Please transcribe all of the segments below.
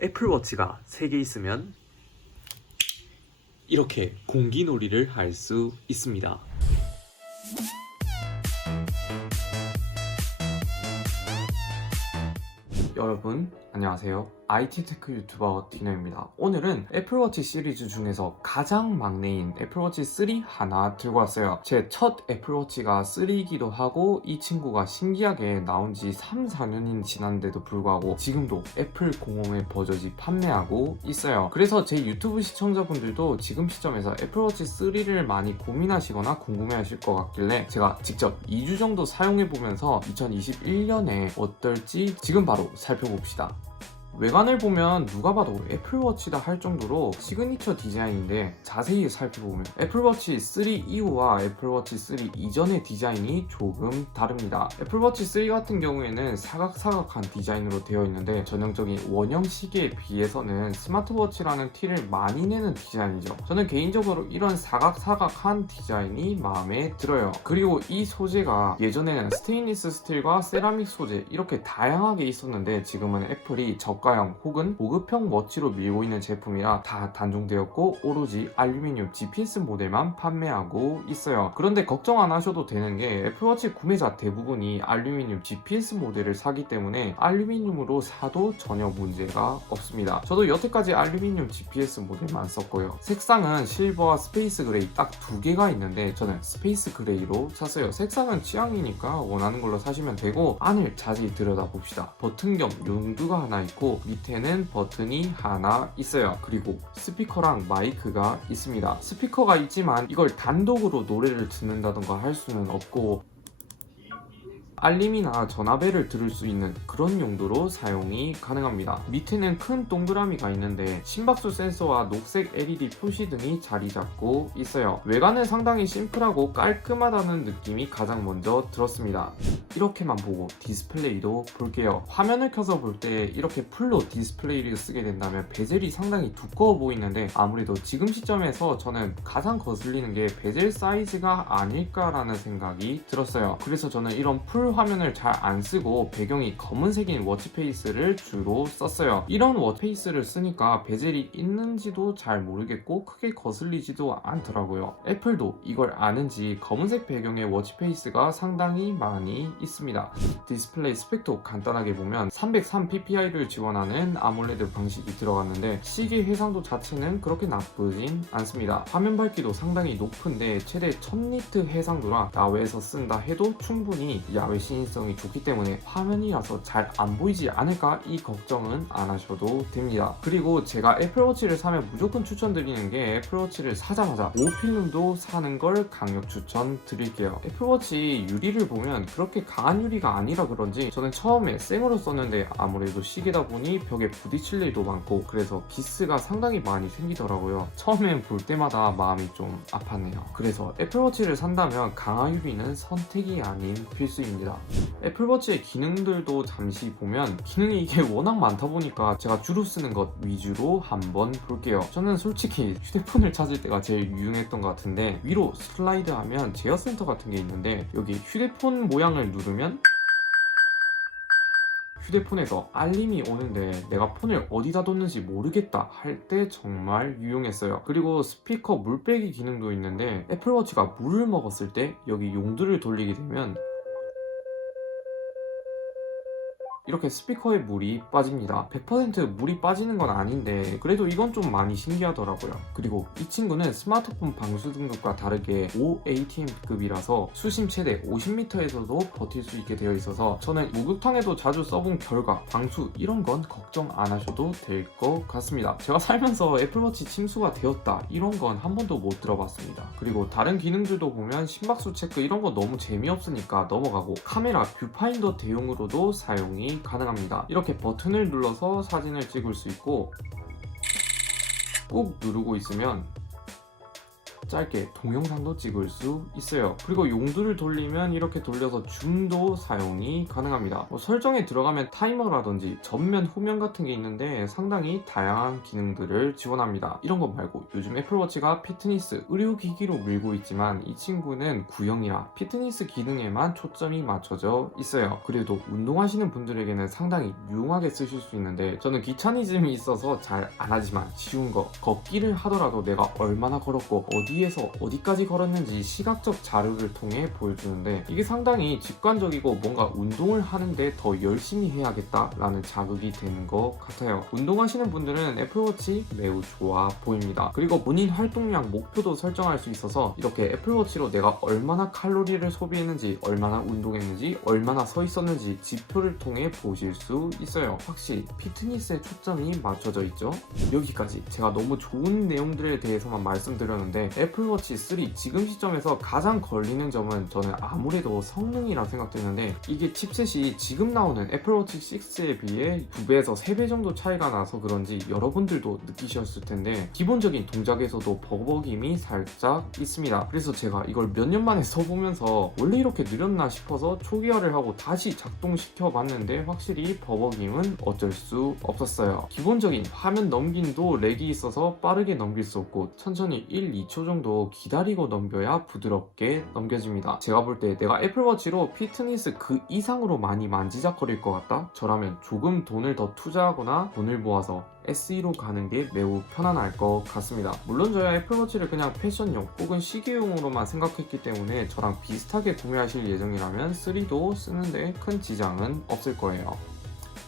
애플워치가 3개 있으면 이렇게 공기놀이를 할 수 있습니다. 여러분 안녕하세요. IT 테크 유튜버 디노입니다. 오늘은 애플워치 시리즈 중에서 가장 막내인 애플워치 3 하나 들고 왔어요. 제 첫 애플워치가 3이기도 하고 이 친구가 신기하게 나온 지 3, 4년이 지났는데도 불구하고 지금도 애플 공홈의 버젓이 판매하고 있어요. 그래서 제 유튜브 시청자분들도 지금 시점에서 애플워치 3를 많이 고민하시거나 궁금해하실 것 같길래 제가 직접 2주 정도 사용해보면서 2021년에 어떨지 지금 바로 살펴봅시다. 외관을 보면 누가 봐도 애플워치다 할 정도로 시그니처 디자인인데 자세히 살펴보면 애플워치 3 이후와 애플워치 3 이전의 디자인이 조금 다릅니다. 애플워치 3 같은 경우에는 사각사각한 디자인으로 되어 있는데 전형적인 원형 시계에 비해서는 스마트워치라는 티를 많이 내는 디자인이죠. 저는 개인적으로 이런 사각사각한 디자인이 마음에 들어요. 그리고 이 소재가 예전에는 스테인리스 스틸과 세라믹 소재 이렇게 다양하게 있었는데 지금은 애플이 저가형 혹은 고급형 워치로 밀고 있는 제품이라 다 단종되었고 오로지 알루미늄 GPS 모델만 판매하고 있어요. 그런데 걱정 안 하셔도 되는 게 애플워치 구매자 대부분이 알루미늄 GPS 모델을 사기 때문에 알루미늄으로 사도 전혀 문제가 없습니다. 저도 여태까지 알루미늄 GPS 모델만 썼고요. 색상은 실버와 스페이스 그레이 딱 두 개가 있는데 저는 스페이스 그레이로 샀어요. 색상은 취향이니까 원하는 걸로 사시면 되고 안을 자세히 들여다봅시다. 버튼 겸 용두가 하나 있고 밑에는 버튼이 하나 있어요. 그리고 스피커랑 마이크가 있습니다. 스피커가 있지만 이걸 단독으로 노래를 듣는다던가 할 수는 없고 알림이나 전화벨을 들을 수 있는 그런 용도로 사용이 가능합니다. 밑에는 큰 동그라미가 있는데 심박수 센서와 녹색 LED 표시 등이 자리 잡고 있어요. 외관은 상당히 심플하고 깔끔하다는 느낌이 가장 먼저 들었습니다. 이렇게만 보고 디스플레이도 볼게요. 화면을 켜서 볼 때 이렇게 풀로 디스플레이를 쓰게 된다면 베젤이 상당히 두꺼워 보이는데 아무래도 지금 시점에서 저는 가장 거슬리는 게 베젤 사이즈가 아닐까라는 생각이 들었어요. 그래서 저는 이런 풀 화면을 잘 안 쓰고 배경이 검은색인 워치페이스를 주로 썼어요. 이런 워치페이스를 쓰니까 베젤이 있는지도 잘 모르겠고 크게 거슬리지도 않더라고요. 애플도 이걸 아는지 검은색 배경의 워치페이스가 상당히 많이 있습니다. 디스플레이 스펙도 간단하게 보면 303ppi를 지원하는 아몰레드 방식이 들어갔는데 시계 해상도 자체는 그렇게 나쁘진 않습니다. 화면 밝기도 상당히 높은데 최대 1000니트 해상도라 야외에서 쓴다 해도 충분히 야외 시인성이 좋기 때문에 화면이라서 잘 안 보이지 않을까 이 걱정은 안 하셔도 됩니다. 그리고 제가 애플워치를 사면 무조건 추천드리는 게 애플워치를 사자마자 오필름도 사는 걸 강력 추천드릴게요. 애플워치 유리를 보면 그렇게 강한 유리가 아니라 그런지 저는 처음에 생으로 썼는데 아무래도 시계다 보니 벽에 부딪힐 일도 많고 그래서 기스가 상당히 많이 생기더라고요. 처음엔 볼 때마다 마음이 좀 아팠네요. 그래서 애플워치를 산다면 강화 유리는 선택이 아닌 필수입니다. 애플워치의 기능들도 잠시 보면 기능이 이게 워낙 많다 보니까 제가 주로 쓰는 것 위주로 한번 볼게요. 저는 솔직히 휴대폰을 찾을 때가 제일 유용했던 것 같은데 위로 슬라이드하면 제어 센터 같은 게 있는데 여기 휴대폰 모양을 누르면 휴대폰에서 알림이 오는데 내가 폰을 어디다 뒀는지 모르겠다 할 때 정말 유용했어요. 그리고 스피커 물 빼기 기능도 있는데 애플워치가 물을 먹었을 때 여기 용두를 돌리게 되면 이렇게 스피커에 물이 빠집니다. 100% 물이 빠지는 건 아닌데 그래도 이건 좀 많이 신기하더라고요. 그리고 이 친구는 스마트폰 방수 등급과 다르게 5ATM급이라서 수심 최대 50m에서도 버틸 수 있게 되어 있어서 저는 목욕탕에도 자주 써본 결과 방수 이런 건 걱정 안 하셔도 될 것 같습니다. 제가 살면서 애플워치 침수가 되었다 이런 건 한 번도 못 들어봤습니다. 그리고 다른 기능들도 보면 심박수 체크 이런 거 너무 재미없으니까 넘어가고 카메라 뷰파인더 대용으로도 사용이 가능합니다. 이렇게 버튼을 눌러서 사진을 찍을 수 있고 꾹 누르고 있으면 짧게 동영상도 찍을 수 있어요. 그리고 용도를 돌리면 이렇게 돌려서 줌도 사용이 가능합니다. 설정에 들어가면 타이머라든지 전면, 후면 같은 게 있는데 상당히 다양한 기능들을 지원합니다. 이런 거 말고 요즘 애플워치가 피트니스, 의료기기로 밀고 있지만 이 친구는 구형이라 피트니스 기능에만 초점이 맞춰져 있어요. 그래도 운동하시는 분들에게는 상당히 유용하게 쓰실 수 있는데 저는 귀차니즘이 있어서 잘 안 하지만 쉬운 거, 걷기를 하더라도 내가 얼마나 걸었고 어디에서 어디까지 걸었는지 시각적 자료를 통해 보여주는데 이게 상당히 직관적이고 뭔가 운동을 하는데 더 열심히 해야겠다라는 자극이 되는 것 같아요. 운동하시는 분들은 애플워치 매우 좋아 보입니다. 그리고 본인 활동량 목표도 설정할 수 있어서 이렇게 애플워치로 내가 얼마나 칼로리를 소비했는지, 얼마나 운동했는지, 얼마나 서 있었는지 지표를 통해 보실 수 있어요. 확실히 피트니스에 초점이 맞춰져 있죠. 여기까지 제가 너무 좋은 내용들에 대해서만 말씀드렸는데 애플워치 3 지금 시점에서 가장 걸리는 점은 저는 아무래도 성능이라 생각되는데 이게 칩셋이 지금 나오는 애플워치 6에 비해 2배에서 3배 정도 차이가 나서 그런지 여러분들도 느끼셨을 텐데 기본적인 동작에서도 버벅임이 살짝 있습니다. 그래서 제가 이걸 몇 년 만에 써보면서 원래 이렇게 느렸나 싶어서 초기화를 하고 다시 작동시켜 봤는데 확실히 버벅임은 어쩔 수 없었어요. 기본적인 화면 넘김도 렉이 있어서 빠르게 넘길 수 없고 천천히 1, 2초 정도 기다리고 넘겨야 부드럽게 넘겨집니다. 제가 볼 때 내가 애플워치로 피트니스 그 이상으로 많이 만지작거릴 것 같다? 저라면 조금 돈을 더 투자하거나 돈을 모아서 SE로 가는 게 매우 편안할 것 같습니다. 물론 저야 애플워치를 그냥 패션용 혹은 시계용으로만 생각했기 때문에 저랑 비슷하게 구매하실 예정이라면 3도 쓰는데 큰 지장은 없을 거예요.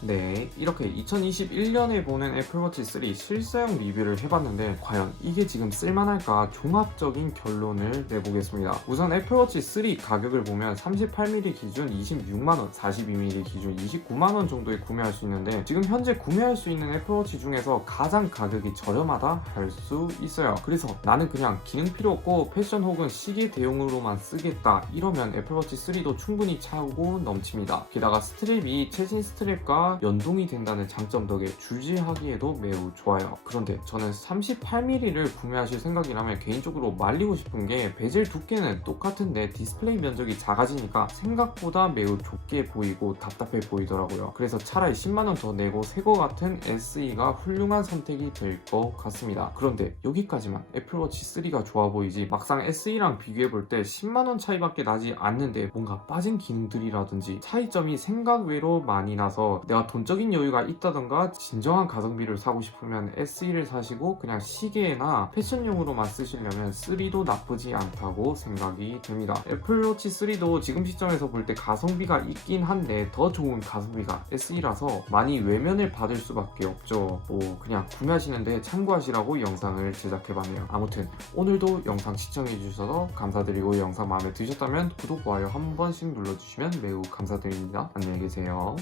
네, 이렇게 2021년에 보는 애플워치 3 실사용 리뷰를 해봤는데 과연 이게 지금 쓸만할까 종합적인 결론을 내보겠습니다. 우선 애플워치 3 가격을 보면 38mm 기준 26만원, 42mm 기준 29만원 정도에 구매할 수 있는데 지금 현재 구매할 수 있는 애플워치 중에서 가장 가격이 저렴하다 할 수 있어요. 그래서 나는 그냥 기능 필요 없고 패션 혹은 시계 대용으로만 쓰겠다 이러면 애플워치 3도 충분히 차고 넘칩니다. 게다가 스트랩이 최신 스트랩과 연동이 된다는 장점 덕에 주지하기에도 매우 좋아요. 그런데 저는 38mm를 구매하실 생각이라면 개인적으로 말리고 싶은 게 베젤 두께는 똑같은데 디스플레이 면적이 작아지니까 생각보다 매우 좁게 보이고 답답해 보이더라고요. 그래서 차라리 10만원 더 내고 새 거 같은 SE가 훌륭한 선택이 될 것 같습니다. 그런데 여기까지만 애플워치 3가 좋아 보이지 막상 SE랑 비교해 볼 때 10만원 차이밖에 나지 않는데 뭔가 빠진 기능들이라든지 차이점이 생각 외로 많이 나서 내가 돈적인 여유가 있다던가 진정한 가성비를 사고 싶으면 SE를 사시고 그냥 시계나 패션용으로만 쓰시려면 3도 나쁘지 않다고 생각이 됩니다. 애플워치 3도 지금 시점에서 볼 때 가성비가 있긴 한데 더 좋은 가성비가 SE라서 많이 외면을 받을 수밖에 없죠. 뭐 그냥 구매하시는데 참고하시라고 영상을 제작해봤네요. 아무튼 오늘도 영상 시청해주셔서 감사드리고 영상 마음에 드셨다면 구독, 좋아요 한 번씩 눌러주시면 매우 감사드립니다. 안녕히 계세요.